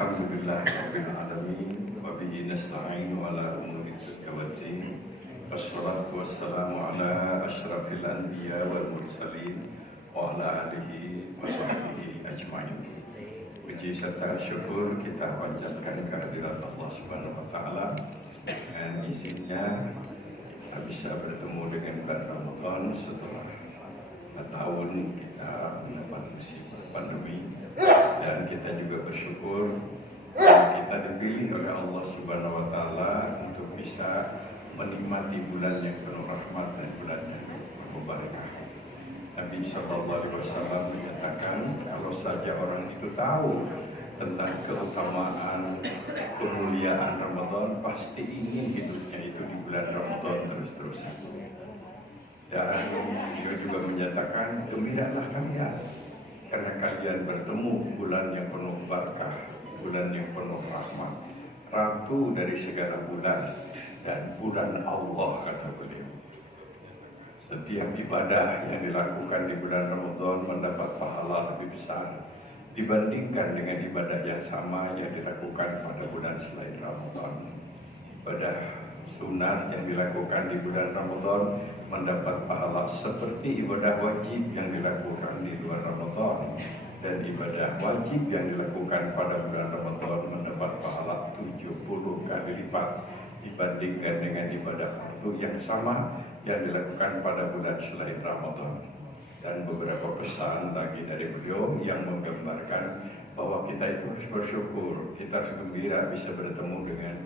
Alhamdulillahirabbil alamin wa bihi nasta'inu ala umuri dunya waddin. Wassalatu wassalamu ala asyrafil anbiya wal mursalin wa ala alihi wa sahbihi ajma'in. Puji serta syukur kita panjatkan kehadirat Allah Subhanahu wa taala dan izinnya kita bisa bertemu dengan bulan Ramadan setelah tahun kita mendapat musibah pandemi, dan kita juga bersyukur kita dipilih oleh Allah Subhanahu wa taala untuk bisa menikmati bulan yang penuh rahmat dan bulan yang penuh barakah. Nabi sallallahu alaihi wasallam menyatakan kalau saja orang itu tahu tentang keutamaan kemuliaan Ramadan, pasti ingin hidupnya itu di bulan Ramadan terus-terusan. Dan beliau juga menyatakan, gembiralah kalian karena kalian bertemu bulan yang penuh barakah, bulan yang penuh rahmat, ratu dari segala bulan dan bulan Allah, kata beliau. Setiap ibadah yang dilakukan di bulan Ramadan mendapat pahala lebih besar dibandingkan dengan ibadah yang sama yang dilakukan pada bulan selain Ramadan. Ibadah sunat yang dilakukan di bulan Ramadan mendapat pahala seperti ibadah wajib yang dilakukan di luar Ramadan, dan ibadah wajib yang dilakukan pada bulan Ramadan mendapat pahala 70 kali lipat dibandingkan dengan ibadah fardu yang sama yang dilakukan pada bulan selain Ramadan. Dan beberapa pesan lagi dari beliau yang menggambarkan bahwa kita itu harus bersyukur, kita harus gembira bisa bertemu dengan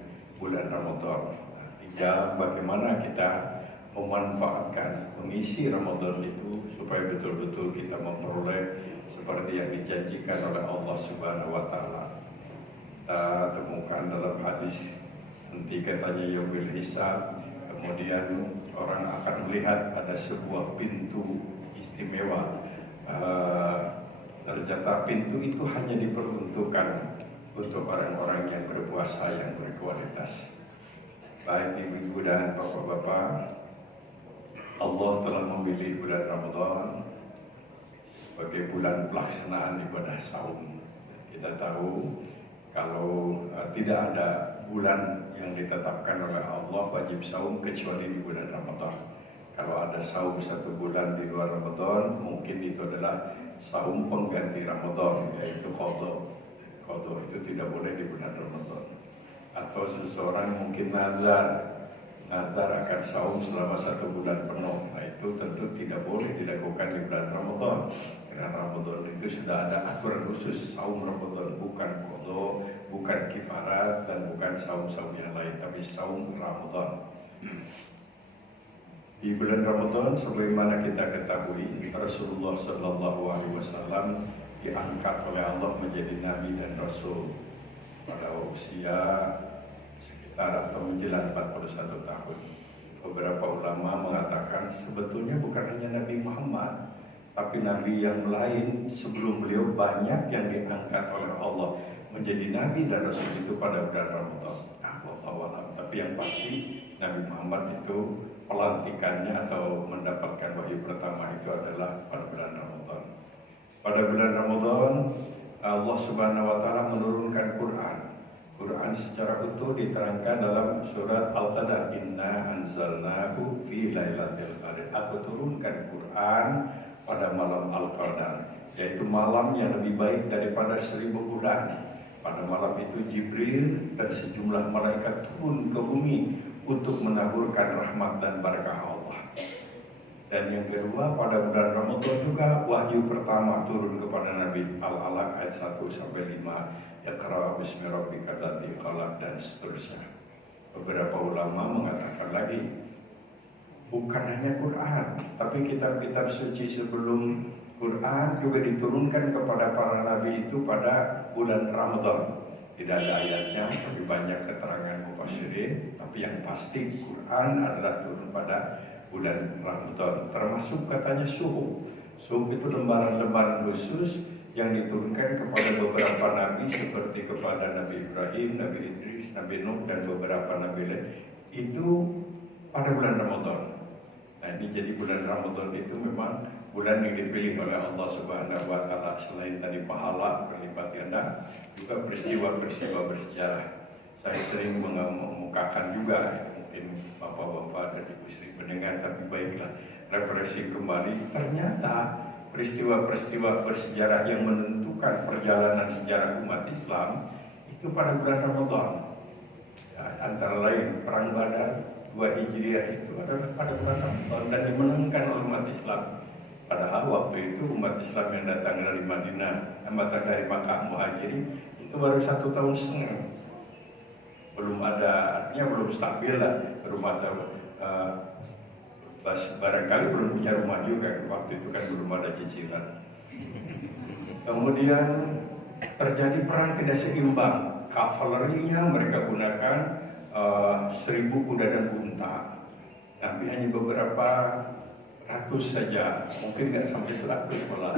bulan Ramadan. Tinggal bagaimana kita memanfaatkan, mengisi Ramadan itu supaya betul-betul kita memperoleh seperti yang dijanjikan oleh Allah Subhanahu wa taala. Kita temukan dalam hadis nanti katanya yaumil hisab, kemudian orang akan melihat ada sebuah pintu istimewa. Ternyata pintu itu hanya diperuntukkan untuk orang-orang yang berpuasa yang berkualitas. Baik ibu-ibu dan bapak-bapak, Allah telah memilih bulan Ramadan sebagai bulan pelaksanaan ibadah saum. Kita tahu kalau tidak ada bulan yang ditetapkan oleh Allah wajib saum kecuali di bulan Ramadan. Kalau ada saum satu bulan di luar Ramadan, mungkin itu adalah saum pengganti Ramadan, yaitu qadha. Qadha itu tidak boleh di bulan Ramadan. Atau seseorang mungkin nazar akan saum selama satu bulan penuh. Nah itu tentu tidak boleh dilakukan di bulan Ramadan. Karena Ramadan itu sudah ada aturan khusus. Saum Ramadan bukan qadha, bukan kifarat, dan bukan saum-saum yang lain, tapi saum Ramadan. Di bulan Ramadan, sebagaimana kita ketahui, Rasulullah Sallallahu Alaihi Wasallam diangkat oleh Allah menjadi Nabi dan Rasul pada usia sekitar atau menjelang 41 tahun. Beberapa ulama mengatakan sebetulnya bukan hanya Nabi Muhammad, tapi Nabi yang lain sebelum beliau banyak yang diangkat oleh Allah menjadi Nabi dan Rasul itu pada bulan Ramadan. Wallahualam. Tapi yang pasti Nabi Muhammad itu pelantikannya atau mendapatkan wahyu pertama itu adalah pada bulan Ramadan. Pada bulan Ramadan Allah Subhanahu wa taala menurunkan Quran. Quran secara utuh diterangkan dalam surat Al-Qadar, Inna anzalnahu fi lailatul qadar. Aku turunkan Quran pada malam Al-Qadar, yaitu malam yang lebih baik daripada 1000 bulan. Pada malam itu Jibril dan sejumlah malaikat turun ke bumi untuk menaburkan rahmat dan barakah Allah. Dan yang kedua, pada bulan Ramadan juga wahyu pertama turun kepada Nabi. Al-Alaq ayat 1 sampai 5, Iqra bismi rabbikal ladzi khalaq, dan seterusnya. Beberapa ulama mengatakan lagi, bukan hanya Quran, tapi kitab-kitab suci sebelum Quran juga diturunkan kepada para nabi itu pada bulan Ramadan. Tidak ada ayatnya, tapi banyak keterangan mufassirin. Tapi yang pasti Quran adalah turun pada bulan Ramadan. Termasuk katanya suhuf. Suhuf itu lembaran-lembaran khusus yang diturunkan kepada beberapa nabi seperti kepada Nabi Ibrahim, Nabi Idris, Nabi Nuh, dan beberapa nabi lain. Itu pada bulan Ramadan. Nah ini jadi bulan Ramadan itu memang bulan yang dipilih oleh Allah Subhanahu wa taala. Selain tadi pahala berlipat ganda, juga peristiwa-peristiwa bersejarah. Saya sering mengemukakan juga, mungkin bapak-bapak dan ibu sering mendengar, tapi baiklah refreshing kembali. Ternyata peristiwa-peristiwa bersejarah yang menentukan perjalanan sejarah umat Islam itu pada bulan Ramadan. Ya, antara lain Perang Badar 2 Hijriah itu adalah pada bulan Ramadan dan dimenangkan oleh umat Islam. Padahal waktu itu umat Islam yang datang dari Madinah, dari Makkah Muhajirin itu baru 1,5 tahun. Belum ada, artinya belum stabil lah, belum ada barangkali belum punya rumah juga, waktu itu kan belum ada cicilan. Kemudian terjadi perang tidak seimbang, kavalerinya mereka gunakan 1.000 kuda dan unta, tapi hanya beberapa ratus saja, mungkin nggak sampai 100 malah.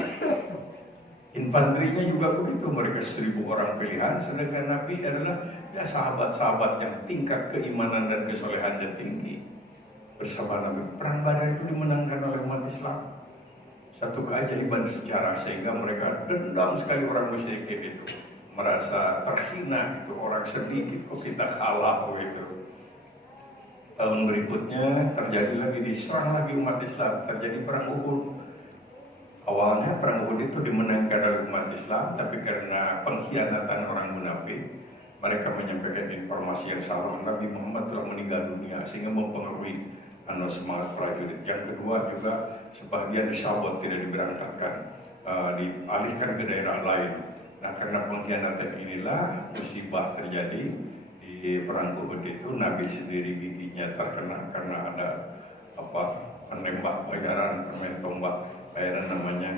Infanterinya juga begitu, mereka 1.000 orang pilihan, sedangkan Nabi adalah ya sahabat-sahabat yang tingkat keimanan dan kesolehannya tinggi. Bersama Nabi, Perang Badar itu dimenangkan oleh umat Islam. Satu keajaiban sejarah, sehingga mereka dendam sekali orang musyrikin itu, merasa terhina, itu orang sedikit kok kita kalah gitu. Tahun berikutnya terjadi lagi, diserang lagi umat Islam, terjadi Perang Uhud. Awalnya Perang Uhud itu dimenangkan oleh umat Islam, tapi karena pengkhianatan orang munafik, mereka menyampaikan informasi yang salah, Nabi Muhammad telah meninggal dunia, sehingga mempengaruhi semangat prajurit. Yang kedua juga sebagian disabot, tidak diberangkatkan, dialihkan ke daerah lain. Nah, karena pengkhianatan inilah musibah terjadi di Perang Uhud itu. Nabi sendiri giginya terkena karena ada penembak bayaran, pemain tombak bayaran namanya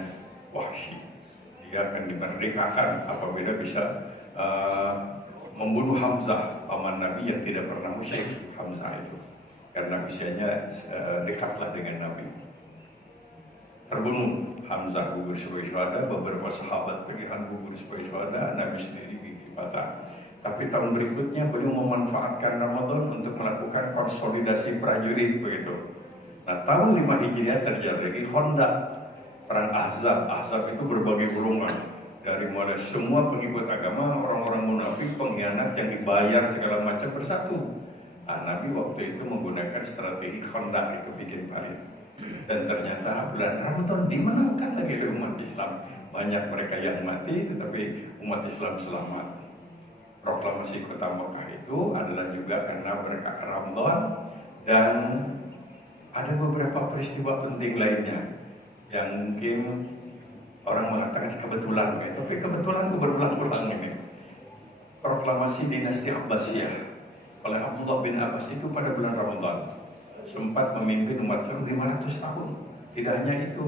Wahsy. Dia akan dimerdekakan apabila bisa membunuh Hamzah, paman Nabi yang tidak pernah musyrik. Hamzah itu karena usianya dekatlah dengan Nabi. Terbunuh Hamzah, gugur sebagai syuhada. Beberapa sahabat pilihan gugur sebagai syuhada, Nabi sendiri gigi patah. Tapi tahun berikutnya beliau memanfaatkan Ramadan untuk melakukan konsolidasi prajurit begitu. Nah, tahun 5 Hijriah terjadi lagi Khandaq, perang Ahzab. Ahzab itu berbagai golongan, dari mulai semua pengikut agama, orang-orang munafik, pengkhianat yang dibayar segala macam bersatu. Nah, Nabi waktu itu menggunakan strategi Khandaq, itu bikin parit. Dan ternyata bulan Ramadan dimenangkan lagi oleh umat Islam. Banyak mereka yang mati, tetapi umat Islam selamat. Proklamasi kota Mekah itu adalah juga karena berkat Ramadan. Dan ada beberapa peristiwa penting lainnya yang mungkin orang mengatakan kebetulan, tapi kebetulan itu berulang-ulang ini. Proklamasi dinasti Abbasiyah oleh Abdullah bin Abbas itu pada bulan Ramadan, sempat memimpin umat Islam 500 tahun. Tidak hanya itu,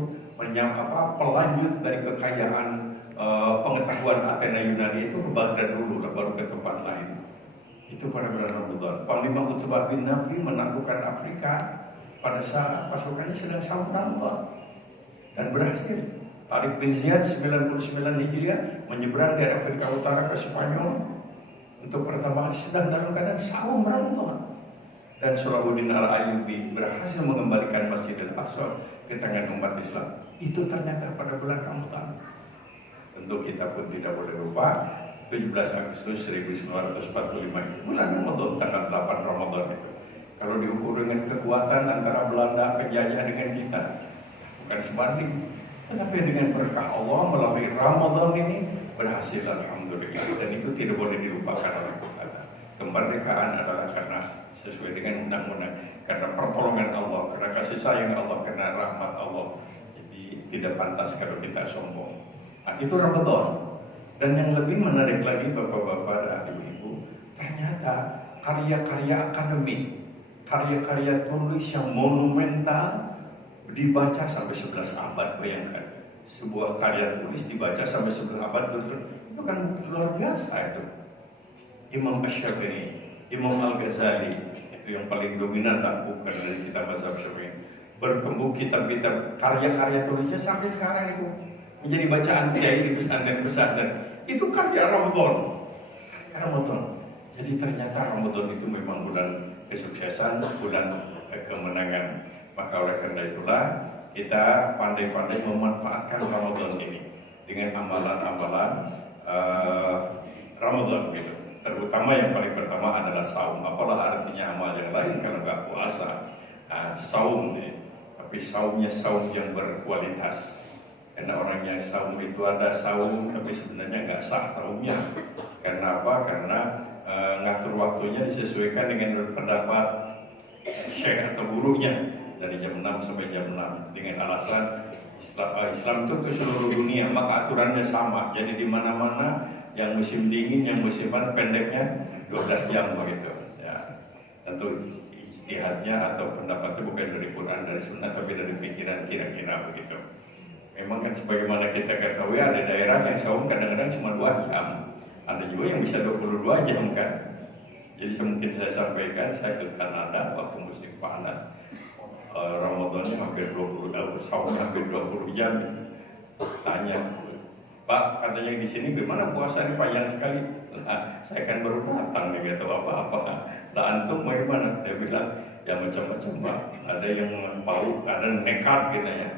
pelanjut dari kekayaan pengetahuan Athena Yunani itu ke Baghdad dulu, baru ke tempat lain. Itu pada bulan Ramadan. Panglima Utbah bin Nafi menaklukkan Afrika pada saat pasukannya sedang sahur Ramadan dan berhasil. Tariq bin Ziyad 99 Hijriah menyeberang dari Afrika Utara ke Spanyol untuk pertama kali sedang dalam keadaan sahur Ramadan. Dan Salahuddin Al-Ayyubi berhasil mengembalikan Masjid Al-Aqsa ke tangan umat Islam. Itu ternyata pada bulan Ramadan. Tentu kita pun tidak boleh lupa 17 Agustus 1945 itu bulan Ramadan, tanggal 8 Ramadan itu. Kalau diukur dengan kekuatan antara Belanda penjajah dengan kita, bukan sebanding. Tetapi dengan berkah Allah melalui Ramadan ini berhasil, alhamdulillah. Dan itu tidak boleh dilupakan oleh kita. Kemerdekaan adalah karena sesuai dengan undang-undang, karena pertolongan Allah, karena kasih sayang Allah, karena rahmat Allah. Jadi tidak pantas kalau kita sombong. Nah, itu Ramadan. Dan yang lebih menarik lagi bapak-bapak dan ibu-ibu, ternyata karya-karya akademik, karya-karya tulis yang monumental dibaca sampai 11 abad. Bayangkan, sebuah karya tulis dibaca sampai 11 abad, itu kan luar biasa itu. Imam Asy-Syafi'i, Imam Al-Ghazali, itu yang paling dominan bukan dari kitab mazhab Syafi'i. Berkembang kitab-kitab karya-karya tulisnya sampai sekarang itu menjadi bacaan kiai di pesantren-pesantren. Itu karya Ramadan. Jadi ternyata Ramadan itu memang bulan kesuksesan, bulan kemenangan. Maka oleh karena itulah kita pandai-pandai memanfaatkan Ramadan ini dengan amalan-amalan Ramadan gitu. Terutama yang paling pertama adalah saum. Apalah artinya amal yang lain kalau nggak puasa? Saum nih. Tapi saumnya saum yang berkualitas. Karena orang yang saum itu ada saum tapi sebenarnya nggak sah saumnya. Karena apa? Karena ngatur waktunya disesuaikan dengan pendapat syekh atau gurunya dari jam 6 sampai jam 6 dengan alasan Islam itu ke seluruh dunia, maka aturannya sama. Jadi di mana-mana yang musim dingin, yang musim panas pendeknya 12 jam begitu. Ya, tentu ijtihadnya atau pendapatnya bukan dari Quran, dari Sunnah, tapi dari pikiran kira-kira begitu. Memang kan sebagaimana kita ketahui ada daerah yang saum kadang-kadang cuma 2 jam, ada juga yang bisa 22 jam kan. Jadi mungkin saya sampaikan, saya ke Kanada waktu musim panas, Ramadannya hampir 20 tahun, saumnya hampir 20 jam gitu. Tanya, Pak, katanya di sini gimana puasa ini panjang sekali? Nah, saya kan baru datang nih, gak tahu apa-apa. Lah antum mau gimana? Dia bilang, ya macam-macam Pak. Ada yang mau, ada nekat gitu ya.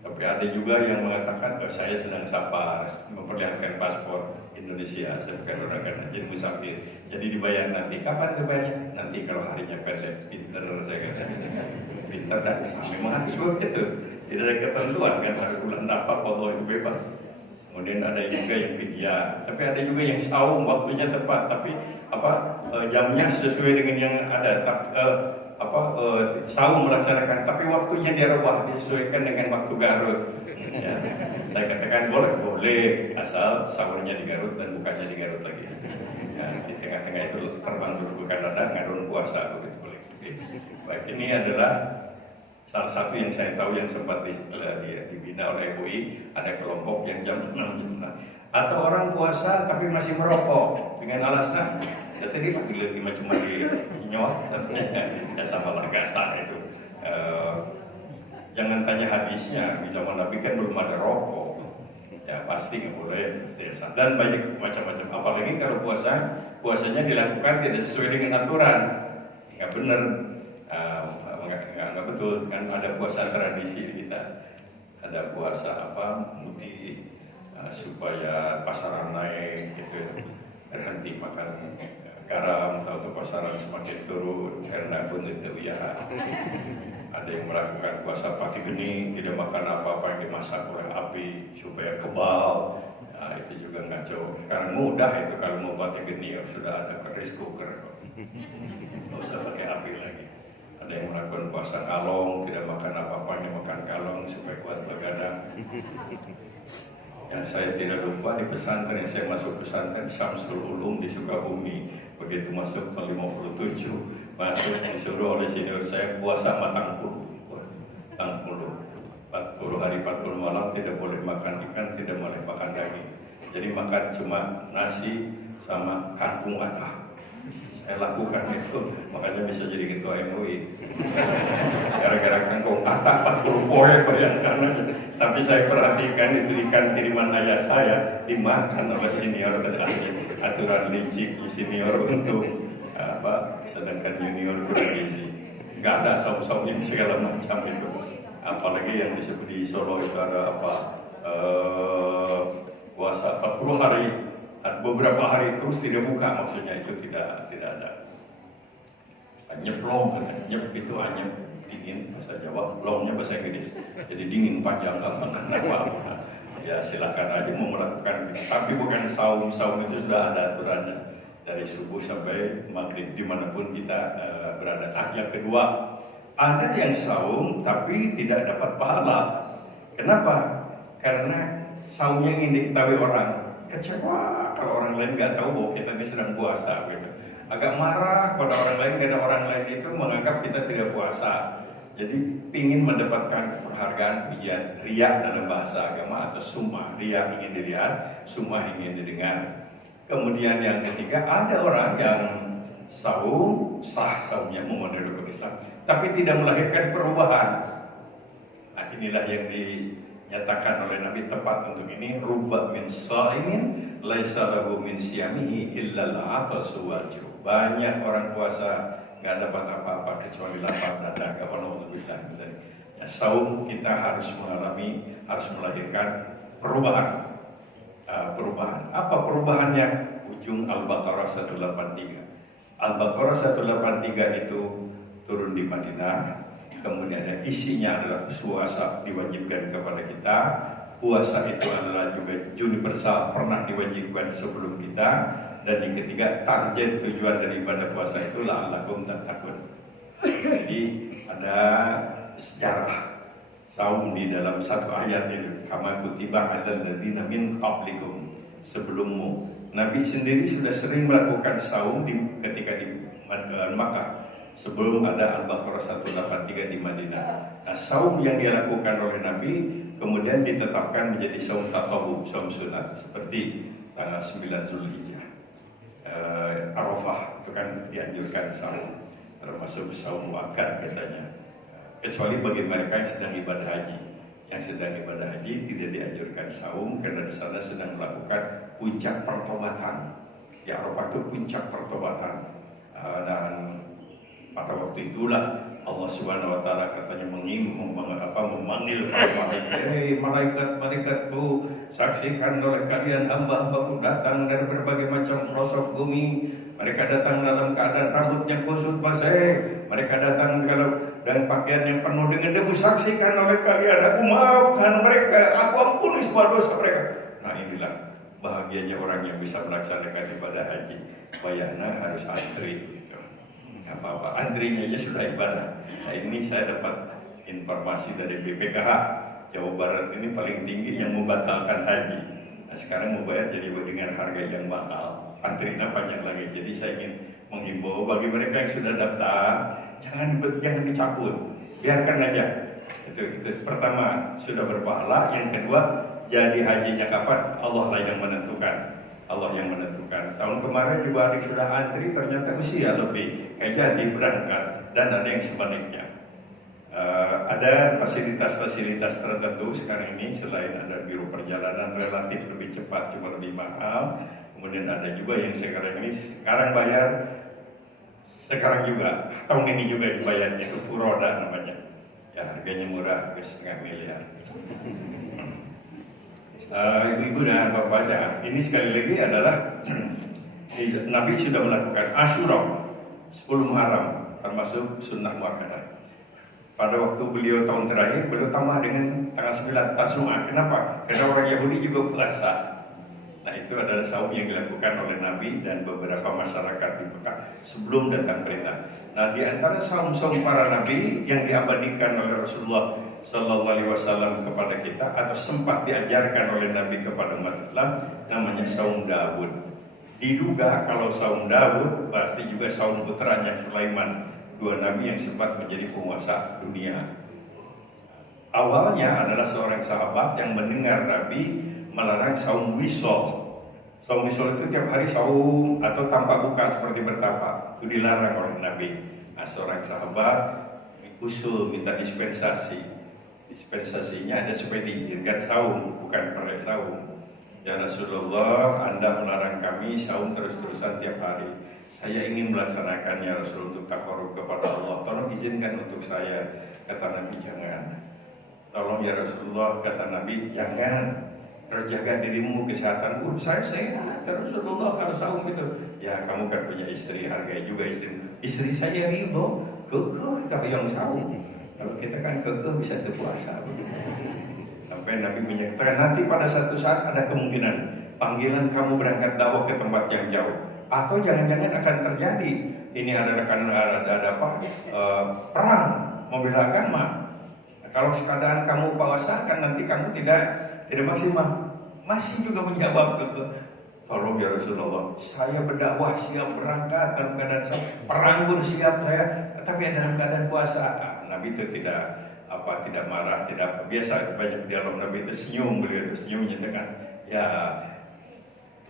Tapi ada juga yang mengatakan, saya sedang sabar, memperlihatkan paspor Indonesia, saya bukan orang Kanada, jadi musafir. Jadi dibayar nanti. Kapan dibayarnya? Nanti kalau harinya pendek. Pinter saya katakan. Pinter dan memang harus begitu. Tidak ada ketentuan kan harus bulan apa, kalau itu bebas. Kemudian ada juga yang fidyah, tapi ada juga yang saum waktunya tepat, tapi jamnya sesuai dengan yang ada. Saum melaksanakan, tapi waktunya dirubah disesuaikan dengan waktu Garut. Ya, saya katakan boleh asal sahurnya di Garut dan bukanya di Garut lagi. Ya, di tengah-tengah itu terbang dulu ke Kanada ngadon puasa begitu boleh. Baik, ini adalah salah satu yang saya tahu yang sempat dibina oleh MUI, ada kelompok yang jam 6. Atau orang puasa tapi masih merokok dengan alasan ya tadi lagi cuma di nyot katanya ya sama lah gasah itu. Jangan tanya hadisnya, di zaman Nabi kan belum ada rokok. Ya pasti nggak boleh dan banyak macam-macam. Apalagi kalau puasanya dilakukan tidak sesuai dengan aturan, nggak benar. Nggak betul kan, ada puasa tradisi kita, ada puasa mudik supaya pasaran naik gitu ya, berhenti makan garam atau pasaran semakin turun karena pun itu ya. Ada yang melakukan puasa pati geni, tidak makan apa-apa yang dimasak oleh api supaya kebal. Nah, itu juga ngaco. Sekarang mudah itu kalau mau pati geni sudah ada rice cooker, nggak usah pakai api lagi. Ada yang melakukan puasa kalong, tidak makan apa-apa, hanya makan kalong supaya kuat begadang. Yang saya tidak lupa di pesantren, saya masuk pesantren Syamsul Ulum di Sukabumi. Begitu masuk tahun 57, masuk disuruh oleh senior saya puasa matang 40 hari 40 malam tidak boleh makan ikan, tidak boleh makan daging. Jadi makan cuma nasi sama kangkung atah. Saya lakukan itu, makanya bisa jadi ketua MUI. Gara-gara kangkung atah 40 poin bayangkan aja. Tapi saya perhatikan itu ikan kiriman ayah saya dimakan oleh senior tadi. Aturan licik senior untuk sedangkan junior kurang gizi. Nggak ada saum-saum yang segala macam itu. Apalagi yang disebut di Solo itu ada puasa 40 hari, beberapa hari terus tidak buka, maksudnya itu tidak ada. Nyeplong, nyep itu anyep dingin bahasa Jawa, plongnya bahasa Inggris. Jadi dingin panjang nggak makan apa-apa. Ya silakan aja mau melakukan, tapi bukan saum itu sudah ada aturannya dari subuh sampai maghrib dimanapun kita berada. Yang kedua, ada yang saum tapi tidak dapat pahala. Kenapa? Karena saumnya ingin diketahui orang. Kecewa kalau orang lain nggak tahu bahwa kita ini sedang puasa gitu. Agak marah pada orang lain karena orang lain itu menganggap kita tidak puasa. Jadi ingin mendapatkan penghargaan, pujian, riya dalam bahasa agama atau sum'ah. Riya ingin dilihat, sum'ah ingin didengar. Kemudian yang ketiga, ada orang yang saum, sah saumnya memenuhi rukun Islam, tapi tidak melahirkan perubahan. Nah, inilah yang dinyatakan oleh Nabi tepat untuk ini. Rubba min sha'imin laisa lahu min siyamihi illa al-'atasu wal ju'. Banyak orang puasa nggak dapat apa-apa kecuali lapar dan dahaga. Ya, saum kita harus melahirkan perubahan. Apa perubahannya? ujung Al-Baqarah 183. Al-Baqarah 183 itu turun di Madinah, kemudian isinya adalah puasa diwajibkan kepada kita. Puasa itu adalah juga universal, pernah diwajibkan sebelum kita. Dan yang ketiga, target tujuan dari ibadah puasa itu la'allakum tattaqun. Jadi ada sejarah saum di dalam satu ayat itu, kama kutiba 'alal ladzina min qablikum, sebelummu. Nabi sendiri sudah sering melakukan saum ketika di Makkah sebelum ada Al-Baqarah 183 di Madinah. Nah, saum yang dia lakukan oleh Nabi kemudian ditetapkan menjadi saum tatawwu, saum sunat, seperti tanggal 9 Zulhijjah, Arafah itu kan dianjurkan saum, termasuk saum muakkad katanya. Kecuali bagi mereka yang sedang ibadah haji. Yang sedang ibadah haji tidak dianjurkan saum karena di sana sedang melakukan puncak pertobatan. Di Arafah itu puncak pertobatan. Dan pada waktu itulah Allah Subhanahu wa taala katanya memanggil para malaikat, "Hei malaikat-malaikatku, saksikan oleh kalian hamba-hambaku datang dari berbagai macam pelosok bumi. Mereka datang dalam keadaan rambutnya kusut basah. Mereka datang dengan pakaian yang penuh dengan debu. Saksikan oleh kalian, aku maafkan mereka, aku ampuni semua dosa mereka." Nah, inilah bahagianya orang yang bisa melaksanakan ibadah haji. Bayangnya harus antri. Apa-apa, antrinya aja sudah ibadah. Nah, ini saya dapat informasi dari BPKH Jawa Barat ini paling tinggi yang membatalkan haji. Nah, sekarang mau bayar jadi dengan harga yang mahal, antrinya panjang lagi. Jadi saya ingin menghimbau bagi mereka yang sudah daftar, jangan dicabut, biarkan aja. Itu pertama, sudah berpahala. Yang kedua, jadi hajinya kapan? Allah lah yang menentukan. Allah yang menentukan. Tahun kemarin juga adik sudah antri, ternyata usia lebih, jadi berangkat. Dan ada yang sebaliknya. Ada fasilitas-fasilitas tertentu sekarang ini, selain ada biro perjalanan relatif lebih cepat, cuma lebih mahal. Kemudian ada juga yang sekarang bayar, sekarang juga, tahun ini juga dibayar, itu Furoda namanya. Ya, harganya murah, setengah miliar. Ibu dan bapaknya, ini sekali lagi adalah Nabi sudah melakukan Asyura 10 Muharram, termasuk sunnah muakkadah. Pada waktu beliau tahun terakhir, beliau tambah dengan tanggal 9 Tasu'a. Kenapa? Karena orang Yahudi juga puasa. Nah, itu adalah saum yang dilakukan oleh Nabi dan beberapa masyarakat di Mekah sebelum datang perintah. Nah, di antara saum-saum para Nabi yang diabadikan oleh Rasulullah Sallallahu Alaihi Wasallam kepada kita atau sempat diajarkan oleh Nabi kepada umat Islam, namanya saum Daud. Diduga kalau saum Daud pasti juga saum putranya Sulaiman, dua nabi yang sempat menjadi penguasa dunia. Awalnya adalah seorang sahabat yang mendengar Nabi melarang saum wisol. Saum wisol itu tiap hari saum atau tanpa buka seperti bertapa, itu dilarang oleh Nabi. Nah, seorang sahabat usul minta dispensasi. Dispensasinya ada supaya diizinkan saum, bukan perek saum. Ya Rasulullah, Anda melarang kami saum terus-terusan tiap hari. Saya ingin melaksanakannya Rasul untuk taqarrub kepada Allah. Tolong izinkan untuk saya. Kata Nabi, jangan. Tolong ya Rasulullah, kata Nabi, jangan. Harus jaga dirimu, kesehatan. Saya sehat Rasulullah kalau saum itu. Ya kamu kan punya istri, hargai juga istri. Istri saya ridho, kekeh tapi yang saum. Kalau kita kan kekeh bisa terpuasa. Sampai Nabi menyatakan nanti pada satu saat ada kemungkinan panggilan kamu berangkat dakwah ke tempat yang jauh, atau jangan-jangan akan terjadi ini adalah karena ada perang membela agama. Nah, kalau keadaan kamu puasa kan nanti kamu tidak maksimal. Masih juga menjawab tolong ya Rasulullah, saya berdakwah siap berangkat dalam keadaan perang pun siap saya, tapi dalam keadaan puasa. Nabi itu tidak marah, tidak biasa banyak dialog Nabi itu senyum, beliau itu senyum menyatakan, ya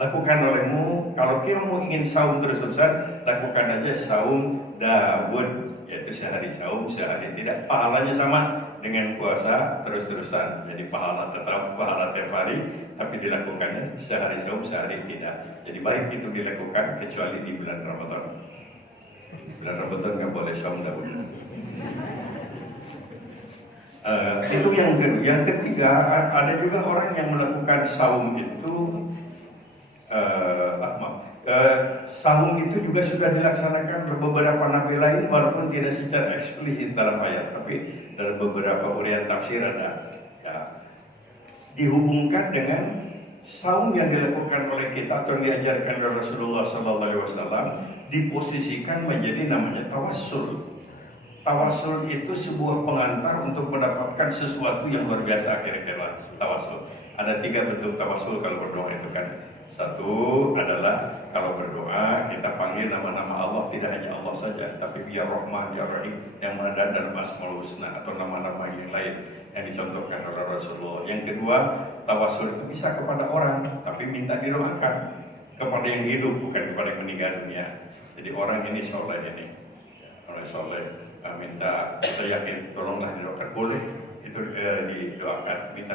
lakukan olehmu, kalau kamu ingin saum terus-terusan, lakukan aja saum Daud, yaitu sehari saum, sehari tidak, pahalanya sama dengan puasa terus-terusan. Jadi tetap pahala tiap hari, tapi dilakukannya sehari saum, sehari tidak. Jadi baik itu dilakukan kecuali di bulan Ramadan. Bulan Ramadan nggak boleh saum Daud. Itu yang kedua. Yang ketiga, ada juga orang yang melakukan saum itu Saum itu juga sudah dilaksanakan oleh beberapa nabi lain, walaupun tidak secara eksplisit dalam ayat, tapi dalam beberapa uraian tafsir ada ya, dihubungkan dengan saum yang dilakukan oleh kita atau yang diajarkan oleh Rasulullah SAW, diposisikan menjadi namanya tawassul. Tawassul itu sebuah pengantar untuk mendapatkan sesuatu yang luar biasa. Kira-kira tawassul ada 3 bentuk tawassul kalau berdoa itu kan. Satu adalah kalau berdoa kita panggil nama-nama Allah, tidak hanya Allah saja, tapi Ya Rahman, Ya Rahim yang ada dalam Asmaul Husna atau nama-nama yang lain yang dicontohkan oleh Rasulullah. Yang kedua, tawassul itu bisa kepada orang, tapi minta didoakan kepada yang hidup, bukan kepada yang meninggal dunia. Jadi orang ini soleh ini, orang soleh minta, kita yakin tolonglah didoakan, boleh itu didoakan, minta.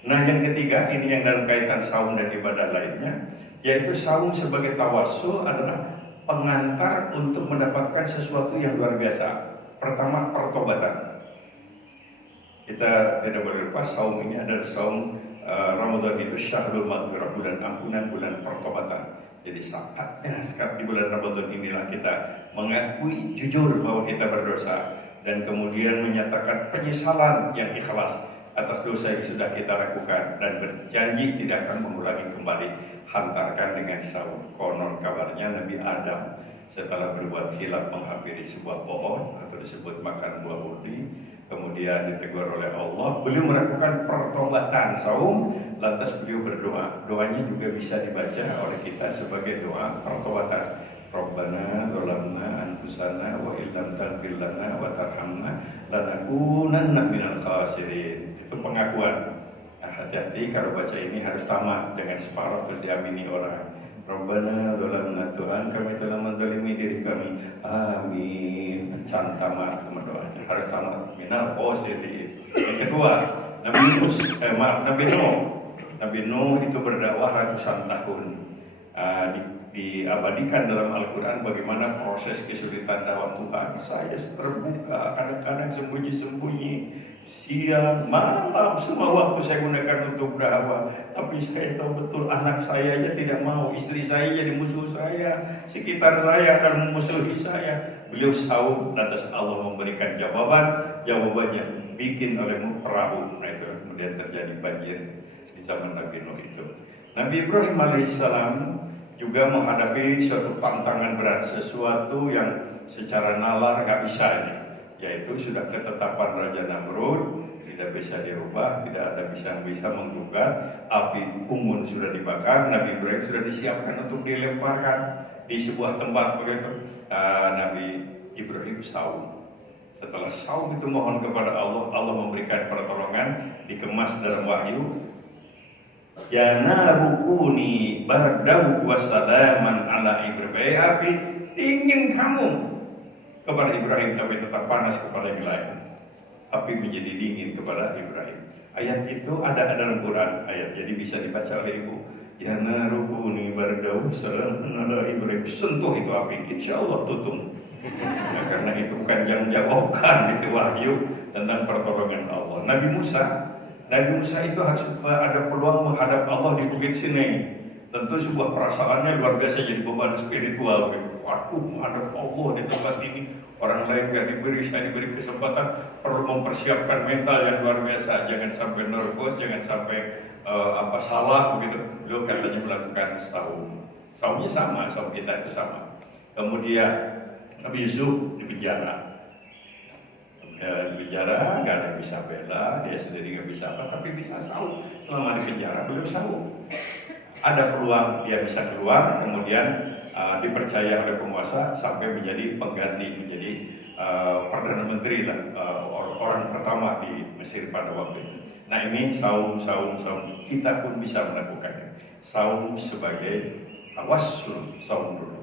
Nah yang ketiga, ini yang dalam kaitan saum dan ibadah lainnya, yaitu saum sebagai tawassul adalah pengantar untuk mendapatkan sesuatu yang luar biasa. Pertama, pertobatan. Kita tidak boleh lupa saum ini adalah saum Ramadan itu syahrul maghfirah, bulan ampunan, bulan pertobatan. Jadi saatnya sekarang di bulan Ramadan inilah kita mengakui jujur bahwa kita berdosa dan kemudian menyatakan penyesalan yang ikhlas atas dosa yang sudah kita lakukan dan berjanji tidak akan mengulangi kembali. Hantarkan dengan saum. Konon kabarnya Nabi Adam setelah berbuat khilaf menghampiri sebuah pohon atau disebut makan buah urdi, kemudian ditegur oleh Allah, beliau melakukan pertobatan saum, lantas beliau berdoa. Doanya juga bisa dibaca oleh kita sebagai doa pertobatan. Rabbana dzalamna anfusana wa illam taghfir lana wa tarhamna lanakunanna minal khasirin. Itu pengakuan. Nah, hati-hati kalau baca ini harus tamat, jangan separuh terus diamini orang. Rabbana dzalamna, Tuhan kami telah menzalimi diri kami. Amin. Can tamat teman doanya. Harus tamat. Minal khasirin. Yang kedua, Nabi Nuh. Nabi Nuh itu berdakwah ratusan tahun. Diabadikan dalam Al-Quran bagaimana proses kesulitan dakwah Tuhan. Saya terbuka, kadang-kadang sembunyi-sembunyi, siang, malam, semua waktu saya gunakan untuk dakwah. Tapi saya tahu betul anak saya aja tidak mau, istri saya jadi musuh saya, sekitar saya akan memusuhi saya. Beliau saum, lantas Allah memberikan jawabannya bikin olehmu perahu. Nah itu kemudian terjadi banjir di zaman Nabi Nuh itu. Nabi Ibrahim alaihissalam juga menghadapi suatu tantangan berat, sesuatu yang secara nalar nggak bisa, yaitu sudah ketetapan Raja Namrud, tidak bisa dirubah, tidak ada bisa menggugat, api unggun sudah dibakar, Nabi Ibrahim sudah disiapkan untuk dilemparkan di sebuah tempat begitu. Nabi Ibrahim saum. Setelah saum itu mohon kepada Allah, Allah memberikan pertolongan, dikemas dalam wahyu. Ya narukuni bardau wassalaman ala Ibrahim. Api dingin kamu kepada Ibrahim, tapi tetap panas kepada yang lain. Api menjadi dingin kepada Ibrahim. Ayat itu ada dalam Quran, ayat jadi bisa dibaca oleh ibu. Ya narukuni bardau wassalaman ala Ibrahim. Sentuh itu api, insya Allah tutup. Nah, karena itu bukan jawabkan, itu wahyu tentang pertolongan Allah. Nabi Musa itu harus ada peluang menghadap Allah di Bukit Sinai. Tentu sebuah perasaannya luar biasa, jadi beban spiritual. Waduh, menghadap Allah di tempat ini, orang lain gak diberi, saya diberi kesempatan. Perlu mempersiapkan mental yang luar biasa. Jangan sampai nervous, jangan sampai salah begitu. Beliau katanya melakukan saum. Saumnya sama, saum kita itu sama. Kemudian Nabi Yusuf di penjara. Di penjara nggak ada yang bisa bela, dia sendiri nggak bisa apa, tapi bisa saum. Selama di penjara beliau saum. Ada peluang dia bisa keluar, kemudian dipercaya oleh penguasa sampai menjadi pengganti, menjadi perdana menteri lah, orang pertama di Mesir pada waktu itu. Nah ini saum kita pun bisa melakukannya. Saum sebagai tawassul, saum dulu.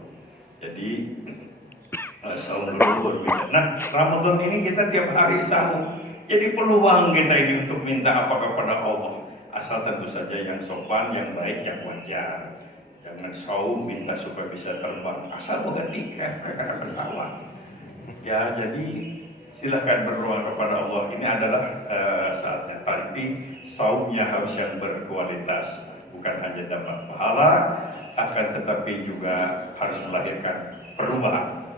Jadi saum dulu berbeda. Nah, Ramadan ini kita tiap hari saum. Jadi peluang kita ini untuk minta apa kepada Allah. Asal tentu saja yang sopan, yang baik, yang wajar. Jangan saum minta supaya bisa terbang. Asal bukan tiket, mereka akan pesawat. Ya, jadi silahkan berdoa kepada Allah. Ini adalah saatnya. Tapi saumnya harus yang berkualitas. Bukan hanya dapat pahala, akan tetapi juga harus melahirkan perubahan.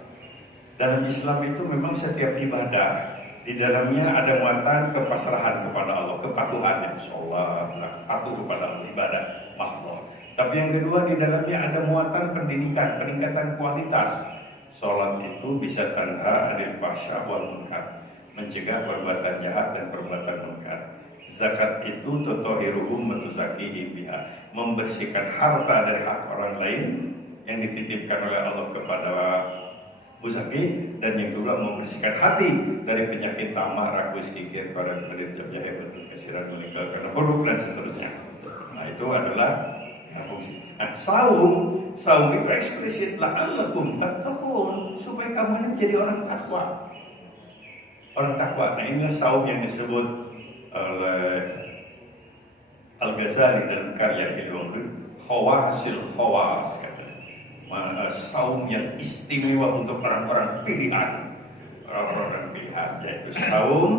Dalam Islam itu memang setiap ibadah di dalamnya ada muatan kepasrahan kepada Allah, kepatuhan, sholat, patuh kepada Allah, ibadah mahdoh. Tapi yang kedua di dalamnya ada muatan pendidikan, peningkatan kualitas. Sholat itu bisa tanha anil fahsya wal munkar, mencegah perbuatan jahat dan perbuatan munkar. Zakat itu tutohiruhum matuzakihim biha, membersihkan harta dari hak orang lain yang dititipkan oleh Allah kepada muzaki, dan yang kedua membersihkan hati dari penyakit tamak, rakus, kikir, pada kemudian jabjahir, betul kesiran, menikah karena produk dan seterusnya. Nah itu adalah fungsi. Nah, saum itu eksplisit la'allakum tattaqun, supaya kamu menjadi orang takwa. Orang takwa. Nah inilah saum yang disebut oleh Al-Ghazali dalam karya Hilwang Khawasil Khawas, saum yang istimewa untuk orang-orang pilihan, orang-orang pilihan, yaitu saum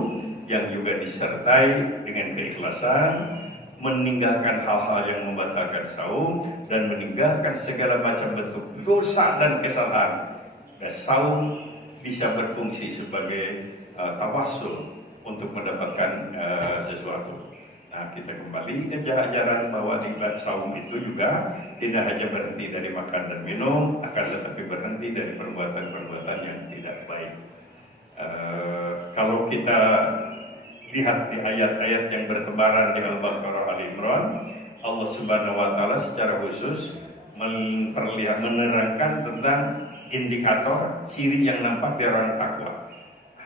yang juga disertai dengan keikhlasan, meninggalkan hal-hal yang membatalkan saum dan meninggalkan segala macam bentuk dosa dan kesalahan. Dan saum bisa berfungsi sebagai tawassul untuk mendapatkan sesuatu. Nah, kita kembali ke ajaran bahwa di saum itu juga tidak hanya berhenti dari makan dan minum, akan tetapi berhenti dari perbuatan-perbuatan yang tidak baik. Kalau kita lihat di ayat-ayat yang bertebaran di Al-Baqarah, Al-Imran, Allah Subhanahu wa taala secara khusus menerangkan tentang indikator ciri yang nampak dari orang takwa.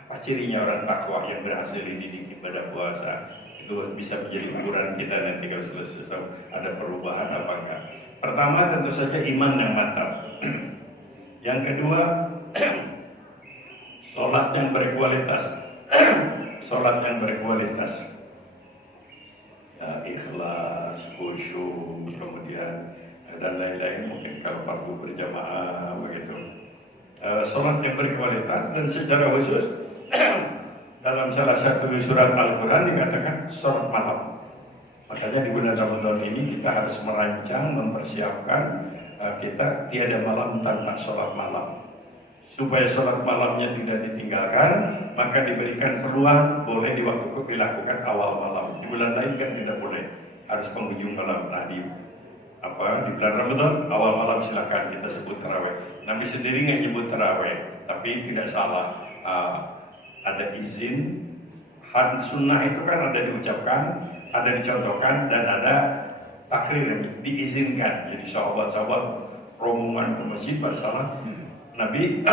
Apa cirinya orang takwa yang berhasil dididik ibadah puasa? Itu bisa menjadi ukuran kita nanti kalau selesai ada perubahan apa enggak. Pertama tentu saja iman yang mantap. Yang kedua sholat yang berkualitas. Sholat yang berkualitas. Ya, ikhlas, khusyuk, kemudian dan lain-lain, mungkin kalau fardu berjamaah begitu. Sholat yang berkualitas, dan secara khusus dalam salah satu surat Al-Quran dikatakan sholat malam. Makanya di bulan Ramadan ini kita harus merancang, mempersiapkan kita tiada malam tanpa sholat malam. Supaya sholat malamnya tidak ditinggalkan, maka diberikan peluang boleh di waktu itu dilakukan awal malam. Di bulan lain kan tidak boleh, harus penghujung malam. Nah di bulan Ramadan awal malam silakan kita sebut taraweh. Nabi sendiri nggak nyebut taraweh, tapi tidak salah. Ada izin, sunnah itu kan ada diucapkan, ada dicontohkan, dan ada takrir diizinkan. Jadi sahabat-sahabat rombongan ke masjid pada salat, Nabi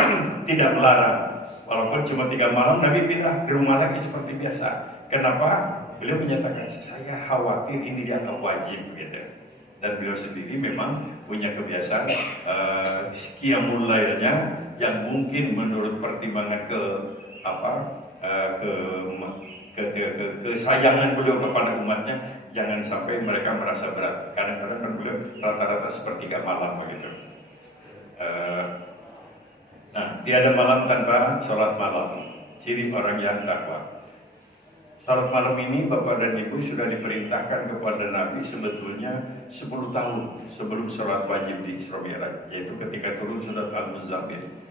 tidak melarang. Walaupun cuma 3 malam, Nabi pindah di rumah lagi seperti biasa. Kenapa? Beliau menyatakan, saya khawatir ini dianggap wajib gitu. Dan beliau sendiri memang punya kebiasaan qiyamul lailnya yang mungkin menurut pertimbangan kesayangan beliau kepada umatnya, jangan sampai mereka merasa berat. Kadang-kadang kan beliau rata-rata sepertiga malam begitu. Nah, tiada malam tanpa sholat malam. Ciri orang yang takwa. Sholat malam ini Bapak dan Ibu sudah diperintahkan kepada Nabi sebetulnya 10 tahun sebelum sholat wajib di Isra Mi'raj, yaitu ketika turun surat Al-Muzammil.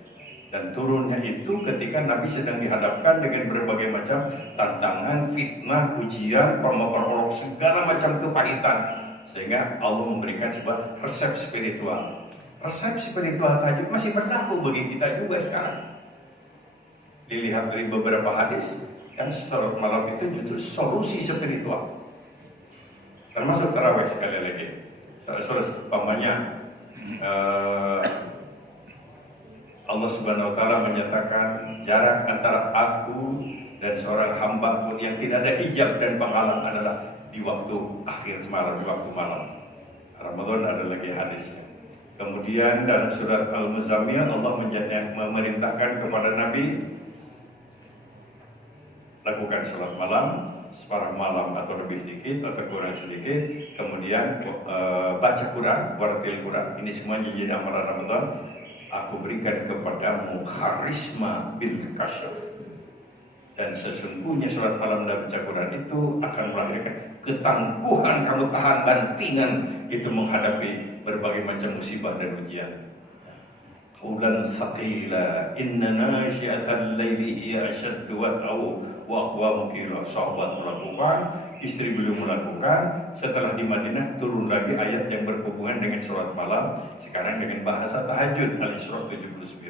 Dan turunnya itu ketika Nabi sedang dihadapkan dengan berbagai macam tantangan, fitnah, ujian, perolok, segala macam kepahitan. Sehingga Allah memberikan sebuah resep spiritual. Resep spiritual tahajud masih berlaku bagi kita juga sekarang. Dilihat dari beberapa hadis, kan sholat malam itu justru solusi spiritual. Termasuk tarawih sekali lagi. Umpamanya Allah Subhanahu wa taala menyatakan jarak antara aku dan seorang hamba pun yang tidak ada hijab dan penghalang adalah di waktu akhir malam, di waktu malam. Ramadan ada lagi hadisnya. Kemudian dalam surat Al-Muzammil Allah memerintahkan kepada Nabi lakukan salat malam, separuh malam atau lebih sedikit atau kurang sedikit, kemudian baca Quran, wartil Quran. Ini semuanya jadi amalan Ramadan. Aku berikan kepadamu karisma bil kasyaf. Dan sesungguhnya salat malam dan baca Quran itu akan melahirkan ketangguhan kamu tahan bantingan itu menghadapi berbagai macam musibah dan ujian. Qawlan thaqila inna nashi'atal laili hiya ashaddu wat'u wa aqwamu qila. Sahabat melakukan, istri beliau melakukan. Setelah di Madinah turun lagi ayat yang berhubungan dengan sholat malam, sekarang dengan bahasa tahajud. Al-Isra 79,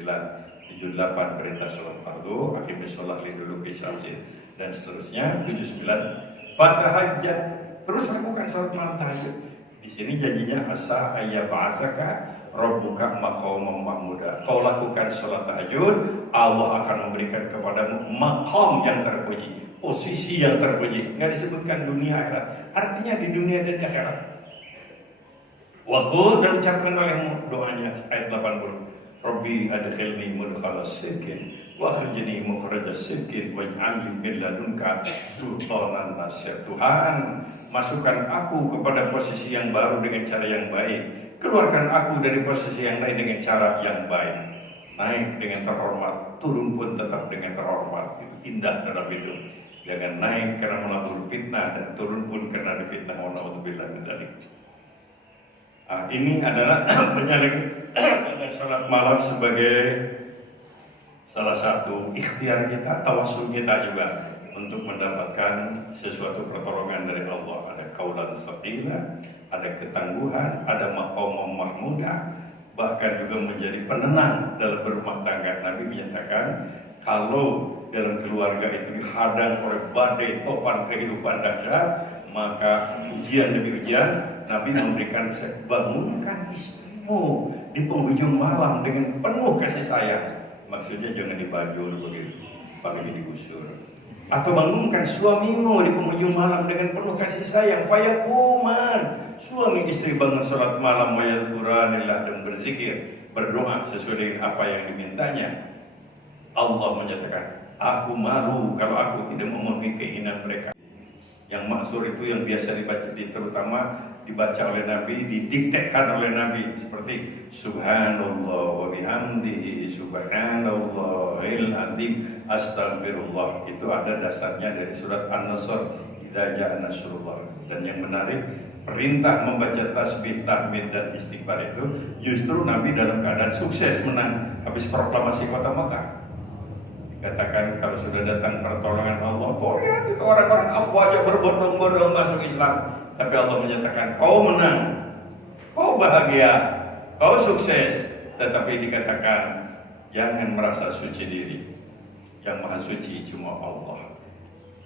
78 perintah sholat fardu, akhirnya sholat liduluki syamsi, dan seterusnya. 79 fatahajjat, terus lakukan sholat malam tahajud. Di sini janjinya asa ayya ba'asaka rabbuka maqaman mahmuda. Kau lakukan sholat tahajud, Allah akan memberikan kepadamu maqam yang terpuji, posisi yang terpuji. Nggak disebutkan dunia akhirat, artinya di dunia dan di akhirat. Waqul, dan ucapkan olehmu doanya ayat 80. Rabbi adkhilni mudkhala sidqin wa akhrijni mukhraja sidqin waj'al li min ladunka sultanan nasir. Tuhan, masukkan aku kepada posisi yang baru dengan cara yang baik. Keluarkan aku dari posisi yang lain dengan cara yang baik. Naik dengan terhormat, turun pun tetap dengan terhormat. Itu indah dalam hidup. Jangan naik karena melabur fitnah dan turun pun karena difitnah. Wallahu-billah min dzalik. Ini adalah penyalin dengan salat malam sebagai salah satu ikhtiar kita, tawasul kita juga untuk mendapatkan sesuatu pertolongan dari Allah. Ada qaulan thaqila, ada ketangguhan, ada maqam mahmuda, bahkan juga menjadi penenang dalam berumah tangga. Nabi menyatakan kalau dalam keluarga itu dihadang oleh badai topan kehidupan dahsyat, maka ujian demi ujian, Nabi memberikan resep, bangunkan istrimu di penghujung malam dengan penuh kasih sayang. Maksudnya jangan dibajul begitu, apalagi digusur. Atau bangunkan suamimu di penghujung malam dengan penuh kasih sayang. Fayakuman, suami istri bangun sholat malam, wayadzuranillah, dan berzikir, berdoa sesuai dengan apa yang dimintanya. Allah menyatakan, aku malu kalau aku tidak memenuhi keinginan mereka. Yang maksur itu yang biasa dibaca, terutama dibaca oleh Nabi, didiktekan oleh Nabi, seperti Subhanallah wa bihamdihi subhanallahil azim astaghfirullah. Itu ada dasarnya dari surat An-Nasr, idza jaa nasrullah. Dan yang menarik, perintah membaca tasbih, tahmid, dan istighfar itu justru Nabi dalam keadaan sukses menang habis proklamasi kota Makkah. Katakan kalau sudah datang pertolongan Allah, kau lihat itu orang-orang afwajah berbondong-bondong masuk Islam. Tapi Allah menyatakan kau menang, kau bahagia, kau sukses. Tetapi dikatakan jangan merasa suci diri, yang maha suci cuma Allah.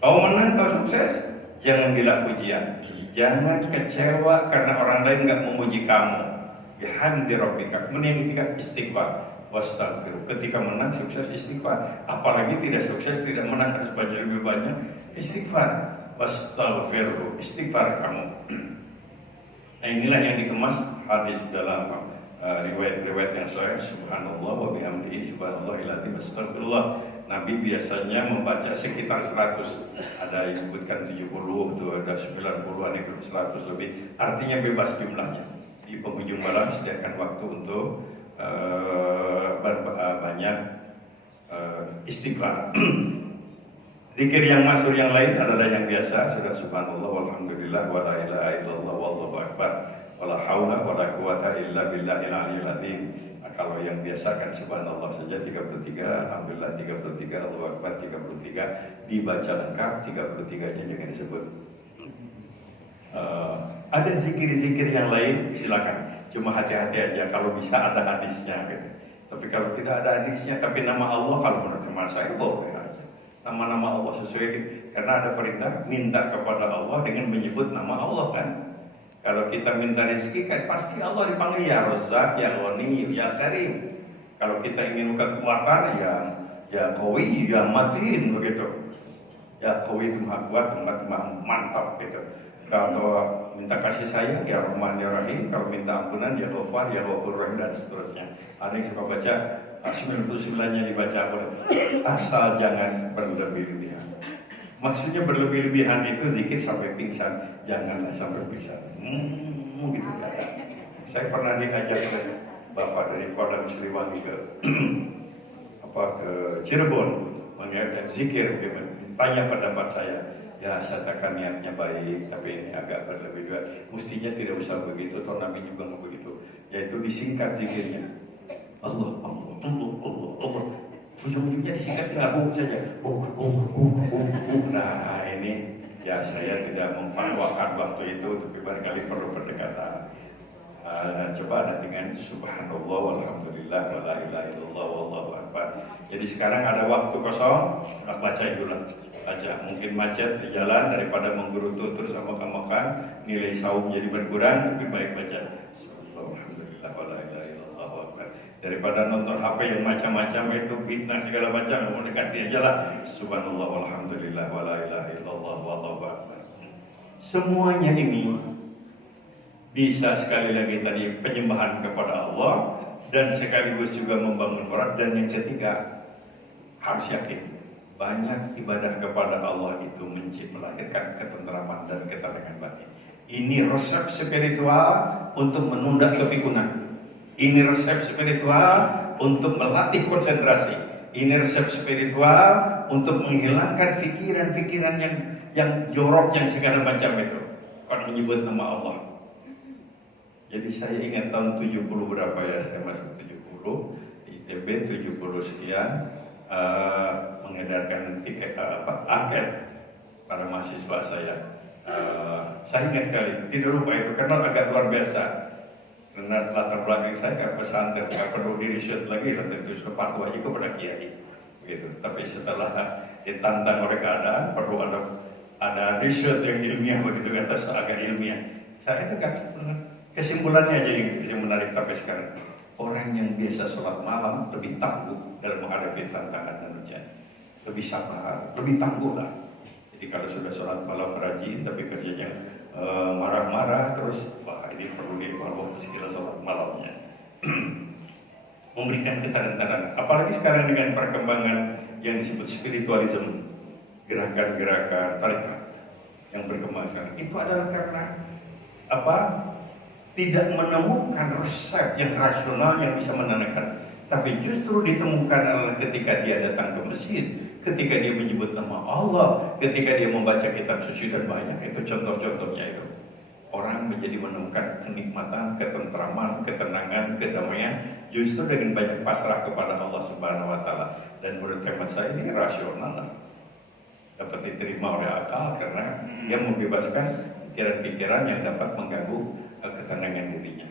Kau menang, kau sukses, jangan bilang pujian. Jangan kecewa karena orang lain nggak memuji kamu. Bihamdi rabbika. Kemudian yang ketiga, istighfar. Wastaghfiruh. Ketika menang sukses istighfar, apalagi tidak sukses tidak menang harus banyak, lebih banyak istighfar. Wastaghfiruh, istighfar kamu. Nah, inilah yang dikemas hadis dalam riwayat-riwayat yang sahih. Subhanallah wa bihamdihi subhanallahil azim astaghfirullah. Nabi biasanya membaca sekitar 100. Ada yang menyebutkan 70, ada 90, ada yang 100 lebih. Artinya bebas jumlahnya. Di penghujung malam sediakan waktu untuk banyak istighfar. Zikir yang masyhur yang lain adalah yang biasa, sudah subhanallah walhamdulillah wa la ilaha illallah wallahu akbar wala haula wala quwata illa billahil aliyil azim. Kalau yang biasa kan subhanallah saja 33, alhamdulillah 33, Allahu akbar 33, dibaca lengkap 33-nya jangan disebut. Ada zikir-zikir yang lain silakan. Cuma hati-hati aja kalau bisa ada hadisnya gitu. Tapi kalau tidak ada hadisnya tapi nama Allah, kalau menurut teman saya boleh aja. Nama-nama Allah sesuai karena ada perintah minta kepada Allah dengan menyebut nama Allah kan. Kalau kita minta rezeki kan pasti Allah dipanggil ya Razzaq, ya Ghani, ya Karim. Kalau kita ingin kekuatan ya Qawi, ya Matin begitu. Ya Qawi itu maha kuat, maha mantap gitu. Kalau minta kasih sayang ya Rahman ya Rahim, kalau minta ampunan ya Ghafar ya Ghafur Rahim, dan seterusnya. Ada yang suka baca 99-nya dibaca asal jangan berlebih-lebihan. Maksudnya berlebih-lebihan itu zikir sampai pingsan, janganlah sampai pingsan. Gitu kan. Saya pernah diajak oleh Bapak dari Kodam Siliwangi ke Cirebon mengingatkan zikir, ditanya pendapat saya. Ya saya katakan niatnya baik, tapi ini agak berlebihan. Mestinya tidak usah begitu, atau Nabi juga nggak begitu. yaitu disingkat zikirnya. Allah, Allah, Allah, Allah, Allah. Ujung-ujungnya disingkat dengan saja. Nah ini ya saya tidak memfatwakan waktu itu, tapi barangkali perlu pendekatan. Coba ada dengan subhanallah walhamdulillah wala ilaha illallah wallahu akbar. Jadi sekarang ada waktu kosong, baca itu lah. Baca, mungkin macet di jalan daripada menggerutu terus sama makan, nilai saum jadi berkurang, lebih baik baca alhamdulillah wala ilaha illallah wallahu akbar. Daripada nonton HP yang macam-macam itu fitnah segala macam, mau dekati aja lah subhanallah walhamdulillah wala ilaha illallah wallahu akbar. Semuanya ini bisa sekali lagi tadi penyembahan kepada Allah dan sekaligus juga membangun moral, dan yang ketiga harus yakin banyak ibadah kepada Allah itu melahirkan ketentraman dan ketenangan batin. Ini resep spiritual untuk menunda kepikunan. Ini resep spiritual untuk melatih konsentrasi. Ini resep spiritual untuk menghilangkan pikiran-pikiran yang jorok yang segala macam itu. Kalau menyebut nama Allah. Jadi saya ingat tahun 70 berapa ya, saya masuk 70 di ITB 70 sekian, mengedarkan tiket angket pada mahasiswa saya. Saya ingat sekali, tidak lupa itu karena agak luar biasa. Karena latar belakang saya ke pesantren, nggak perlu di riset lagi, tentu sepatu aja kepada kiai, begitu. Tapi setelah ditantang oleh keadaan, perlu ada riset yang ilmiah begitu, kata agak ilmiah. Saya itu kan kesimpulannya aja yang menarik sampai sekarang. Orang yang biasa sholat malam lebih tangguh dalam menghadapi tantangan dan ujian, lebih sabar, lebih tangguh lah. Jadi kalau sudah sholat malam rajin tapi kerjanya marah-marah terus, wah ini perlu dievaluasi skill sholat malamnya. Memberikan ketenangan. Apalagi sekarang dengan perkembangan yang disebut spiritualisme, gerakan-gerakan tarekat yang berkembang sekarang, itu adalah karena apa? Tidak menemukan resep yang rasional yang bisa menenangkan, tapi justru ditemukan adalah ketika dia datang ke masjid, ketika dia menyebut nama Allah, ketika dia membaca kitab suci dan banyak itu contoh-contohnya itu. Orang menjadi menemukan kenikmatan, ketentraman, ketenangan, kedamaian justru dengan banyak pasrah kepada Allah Subhanahu wa taala. Dan menurut hemat saya ini rasional lah. Dapat diterima oleh akal karena dia membebaskan pikiran-pikiran yang dapat mengganggu ketenangan dirinya.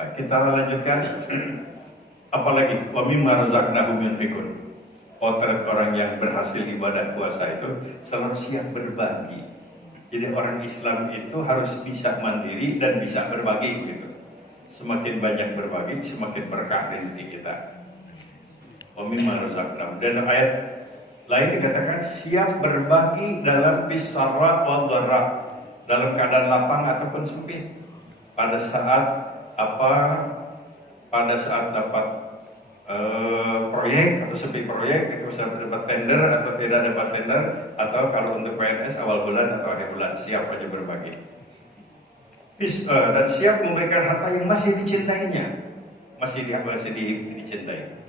Baik, kita lanjutkan. Apalagi wa mimma razaqnahum yunfiqun. Potret orang yang berhasil ibadah puasa itu selalu siap berbagi. Jadi orang Islam itu harus bisa mandiri dan bisa berbagi gitu. Semakin banyak berbagi, semakin berkah rezeki kita. Wa mimma razaqnahum. Dan ayat lain dikatakan siap berbagi dalam bisarra wa dharra, dalam keadaan lapang ataupun sempit. Pada saat dapat proyek atau sepi proyek, itu bisa dapat tender atau tidak dapat tender, atau kalau untuk PNS awal bulan atau akhir bulan, siap aja berbagi. Dan siap memberikan harta yang masih dicintainya, masih dicintai.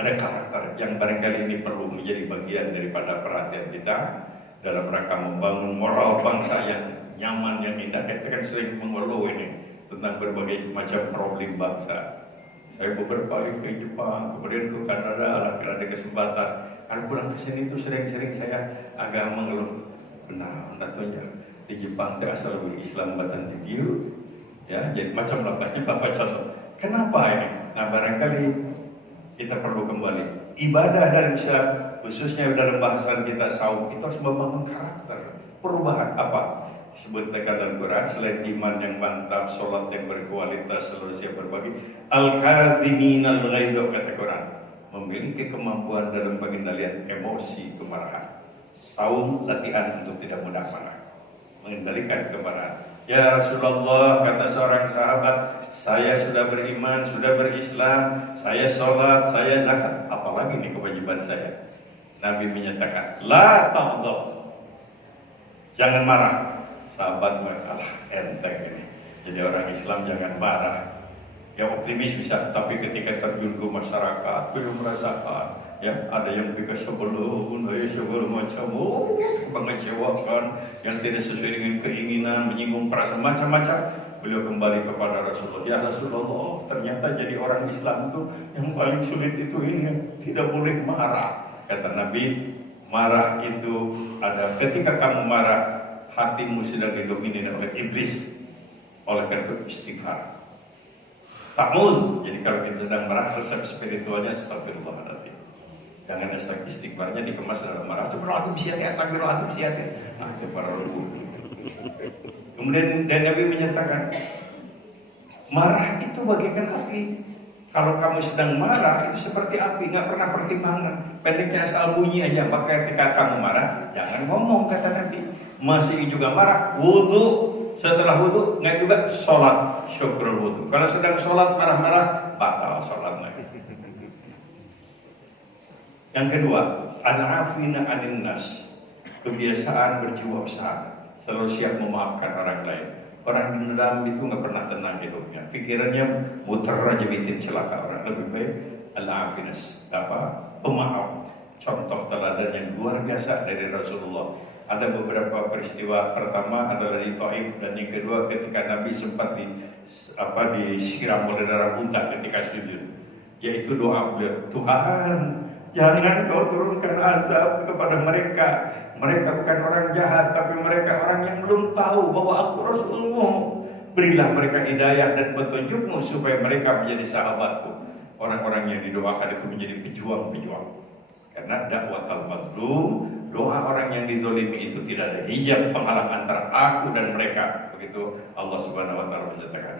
Ada karakter yang barangkali ini perlu menjadi bagian daripada perhatian kita dalam rangka membangun moral bangsa yang nyaman, yang indah. Kita kan sering mengeluh ini tentang berbagai macam problem bangsa. Saya beberapa kali ke Jepang, kemudian ke Kanada, ada kesempatan. Kalau pulang ke sini itu sering-sering saya agak mengeluh. Benar, tentunya di Jepang itu asal Islam batan di ya, jadi macam banyak Bapak contoh. Kenapa ini? Nah, barangkali kita perlu kembali ibadah dalam Islam, khususnya dalam bahasan kita saum, itu harus membangun karakter. Perubahan apa? Sebutkan dalam Quran, selain iman yang mantap, sholat yang berkualitas, selalu siap berbagi, al-kadhiminal ghaidh, kata Quran, memiliki kemampuan dalam pengendalian emosi kemarahan. Saum latihan untuk tidak mudah marah, mengendalikan kemarahan. Ya Rasulullah, kata seorang sahabat, saya sudah beriman, sudah berislam, saya sholat, saya zakat, apalagi ini kewajiban saya. Nabi menyatakan, la taghdab, jangan marah. Sahabat mereka, enteng ini. Jadi orang Islam jangan marah. Ya optimis bisa, tapi ketika terjun ke masyarakat belum merasakan. Ya ada yang pikir sebelum macam mengecewakan, yang tidak sesuai dengan keinginan, menyinggung perasaan macam-macam. beliau kembali kepada Rasulullah. Ya Rasulullah, ternyata jadi orang Islam itu yang paling sulit itu ini, tidak boleh marah. Kata Nabi, marah itu ada ketika kamu marah, hatimu sedang didomini oleh iblis. Oleh karena itu istighfar. Ta'ud. Jadi kalau kita sedang marah, resep spiritualnya astagfirullahaladzim. Jangan istighfarnya dikemas dalam marah. Astagfirullahaladzim siati, astagfirullahaladzim siati. Nah, itu para ruku. Kemudian dan Nabi menyatakan, marah itu bagaikan api. Kalau kamu sedang marah itu seperti api, nggak pernah pertimbangan. Pendeknya asal bunyi aja. Maka ketika kamu marah, jangan ngomong, kata Nabi. Masih juga marah, wudu. Setelah wudu, nggak juga sholat, syukrul wudu. Kalau sedang sholat marah-marah, batal sholat lagi. Yang kedua, al-afina anin nas, kebiasaan berjiwa besar, selalu siap memaafkan orang lain. Orang dendam itu nggak pernah tenang hidupnya, pikirannya muter aja bikin celaka orang. Lebih baik al-afinas, pemaaf. Contoh teladan yang luar biasa dari Rasulullah. Ada beberapa peristiwa. Pertama adalah di Taif, dan yang kedua ketika Nabi sempat disiram oleh darah unta ketika sujud. Yaitu doa beliau, Tuhan, jangan kau turunkan azab kepada mereka. Mereka bukan orang jahat, tapi mereka orang yang belum tahu bahwa aku Rasulullah. Berilah mereka hidayah dan petunjukmu supaya mereka menjadi sahabatku. Orang-orang yang didoakan itu menjadi pejuang-pejuang. Karena dakwatul mazlum, doa orang yang dizalimi itu tidak ada hijab penghalang antara aku dan mereka. Begitu Allah Subhanahu wa taala menyatakan.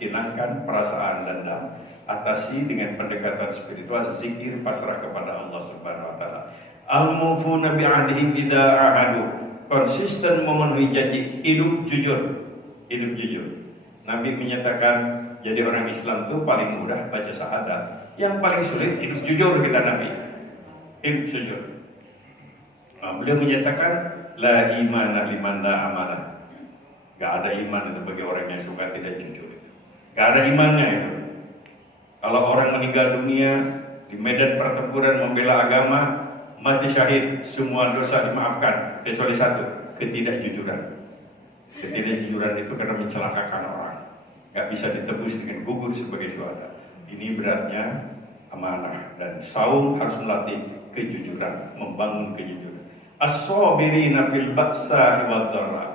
Hilangkan perasaan dendam, atasi dengan pendekatan spiritual, zikir, pasrah kepada Allah Subhanahu wa taala. Al-mufuna bi'ahdihim idza ahadu, konsisten memenuhi janji, hidup jujur. Hidup jujur. Nabi menyatakan jadi orang Islam itu paling mudah baca syahadat. Yang paling sulit hidup jujur, kita Nabi. Hidup jujur. Beliau menyatakan la imana liman la amanah. Gak ada iman itu bagi orang yang suka tidak jujur itu. Gak ada imannya itu. Kalau orang meninggal dunia di medan pertempuran membela agama, mati syahid, semua dosa dimaafkan kecuali satu, ketidakjujuran. Ketidakjujuran itu karena mencelakakan orang. Gak bisa ditebus dengan gugur sebagai syuhada. Ini beratnya amanah, dan saum harus melatih kejujuran, membangun kejujuran. As-sabirina fil ba'sa wad dharra.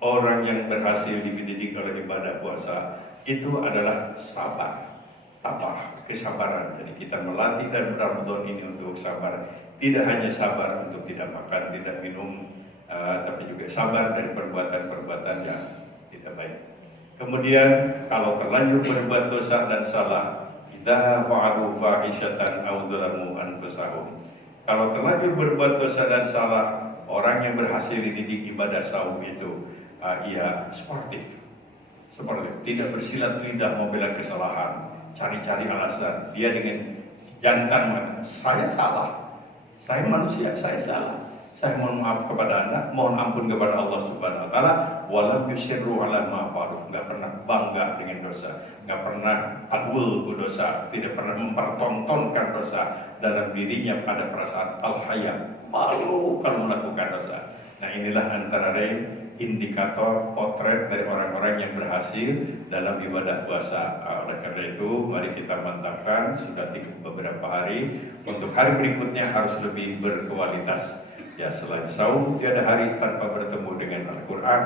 Orang yang berhasil dididik oleh ibadah puasa itu adalah sabar, tabah, kesabaran. Jadi kita melatih dan Ramadan ini untuk sabar. Tidak hanya sabar untuk tidak makan, tidak minum, tapi juga sabar dari perbuatan-perbuatan yang tidak baik. Kemudian kalau terlanjur berbuat dosa dan salah, idza fa'alu fahishatan aw dzalamu anfusahum. Kalau terlanjur berbuat dosa dan salah, orang yang berhasil dididik ibadah saum itu ia sportif, tidak bersilat lidah membela kesalahan, cari-cari alasan. Dia dengan jantan mata, saya salah, saya manusia, saya salah. Saya mohon maaf kepada Anda, mohon ampun kepada Allah Subhanahu wa taala. Walam yusirru ala ma fa'alu, enggak pernah bangga dengan dosa, enggak pernah adul ke dosa, tidak pernah mempertontonkan dosa dalam dirinya pada perasaan al-haya, malu kalau melakukan dosa. Nah, inilah antara lain indikator potret dari orang-orang yang berhasil dalam ibadah puasa. Oleh karena itu, mari kita mantapkan, sudah beberapa hari, untuk hari berikutnya harus lebih berkualitas. Ya, selain saum, tiada hari tanpa bertemu dengan Al-Quran.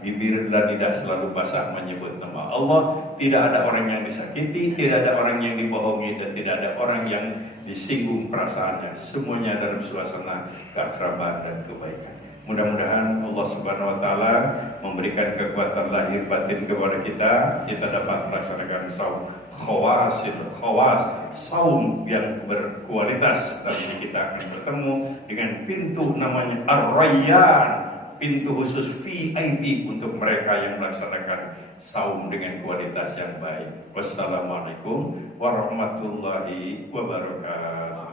Bibir dan lidah selalu basah menyebut nama Allah. Tidak ada orang yang disakiti, tidak ada orang yang dibohongi, dan tidak ada orang yang disinggung perasaannya. Semuanya dalam suasana keakraban dan kebaikan. Mudah-mudahan Allah Subhanahu wa taala memberikan kekuatan lahir batin kepada kita dapat melaksanakan saum khawas, saum yang berkualitas. Nanti kita akan bertemu dengan pintu namanya Ar-Rayyan, pintu khusus VIP untuk mereka yang melaksanakan saum dengan kualitas yang baik. Wassalamualaikum warahmatullahi wabarakatuh.